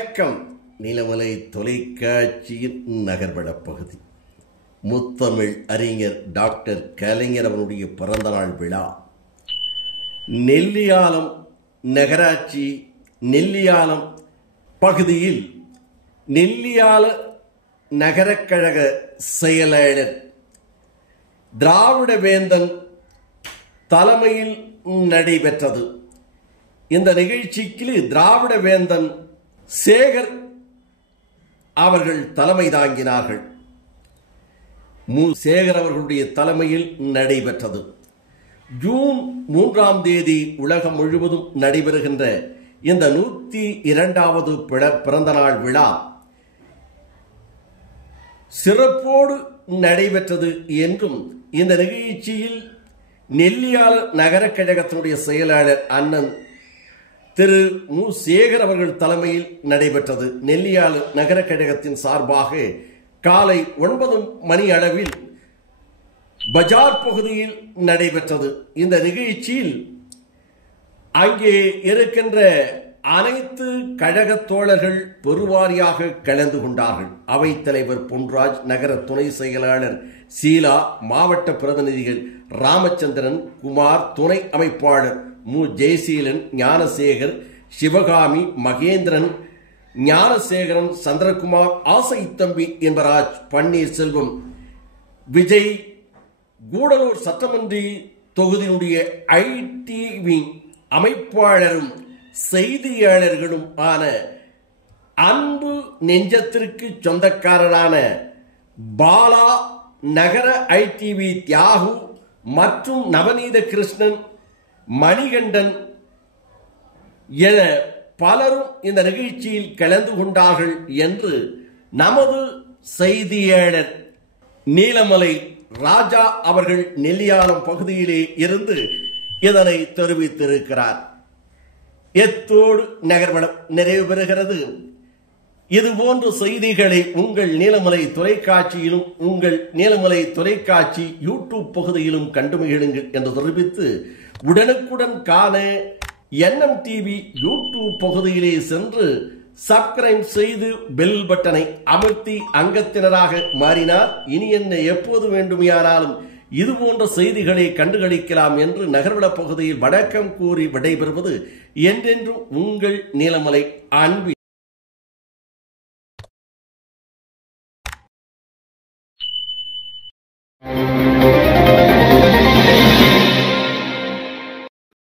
வணக்கம். நீலமலை தொலைக்காட்சியின் நகர்வட பகுதி. முத்தமிழ் அறிஞர் டாக்டர் கலைஞர் அவனுடைய பிறந்தநாள் விழா நெல்லியாலம் நகராட்சி நெல்லியாலம் பகுதியில் நெல்லியால நகரக்கழக செயலாளர் திராவிட வேந்தன் தலைமையில் நடைபெற்றது. இந்த நிகழ்ச்சிக்கு திராவிட வேந்தன் சேகர் அவர்கள் தலைமை தாங்கினார்கள். சேகர் அவர்களுடைய தலைமையில் நடைபெற்றது. ஜூன் 3ஆம் தேதி உலகம் முழுவதும் நடைபெறுகின்ற இந்த 102வது பிறந்தநாள் விழா சிறப்போடு நடைபெற்றது என்றும் இந்த நிகழ்ச்சியில் நெல்லியால நகர கழகத்தினுடைய செயலாளர் அண்ணன் திரு மு. சேகர் அவர்கள் தலைமையில் நடைபெற்றது. நெல்லியால நகர கழகத்தின் சார்பாக காலை 9 மணி அளவில் பஜார் பகுதியில் நடைபெற்றது. இந்த நிகழ்ச்சியில் அங்கே இருக்கின்ற அனைத்து கழக தோழர்கள் பெருவாரியாக கலந்து கொண்டார்கள். அவைத்தலைவர் பொன்ராஜ், நகர துணை செயலாளர் சீலா, மாவட்ட பிரதிநிதிகள் ராமச்சந்திரன், குமார், துணை அமைப்பாளர் மு. ஜெயசீலன், ஞானசேகர், சிவகாமி, மகேந்திரன், ஞானசேகரன், சந்திரகுமார், ஆசை தம்பி என்பராஜ், பன்னீர்செல்வம், விஜய், கூடலூர் சட்டமன்ற தொகுதியினுடைய ஐடிவி அமைப்பாளரும் செய்தியாளர்களும் ஆன அன்பு நெஞ்சத்திற்கு சொந்தக்காரரான பாலா, நகர ஐடிவி தியாகு மற்றும் நவநீத கிருஷ்ணன், மணிகண்டன் என பலரும் இந்த நிகழ்ச்சியில் கலந்து கொண்டார்கள் என்று நமது செய்தியாளர் நீலமலை ராஜா அவர்கள் நெல்லியாலம் பகுதியிலே இருந்து இதனை தெரிவித்திருக்கிறார். எத்தோடு நகர்வடம் நிறைவு பெறுகிறது. இதுபோன்ற செய்திகளை உங்கள் நீலமலை தொலைக்காட்சியிலும் உங்கள் நீலமலை தொலைக்காட்சி யூடியூப் பகுதியிலும் கண்டு மகிழுங்கள் என்று தெரிவித்து, உடனுக்குடன் காண NMTV யூடியூப் பகுதியிலே சென்று சப்ஸ்கிரைப் செய்து பெல் பட்டனை அமர்த்தி அங்கத்தினராக மாறினார் இனி என்ன எப்போது வேண்டுமானாலும் இதுபோன்ற செய்திகளை கண்டுகளிக்கலாம் என்று நகர்வட பகுதியில் வணக்கம் கூறி விடைபெறுவது என்றென்றும் உங்கள் நீலமலை அன்பு.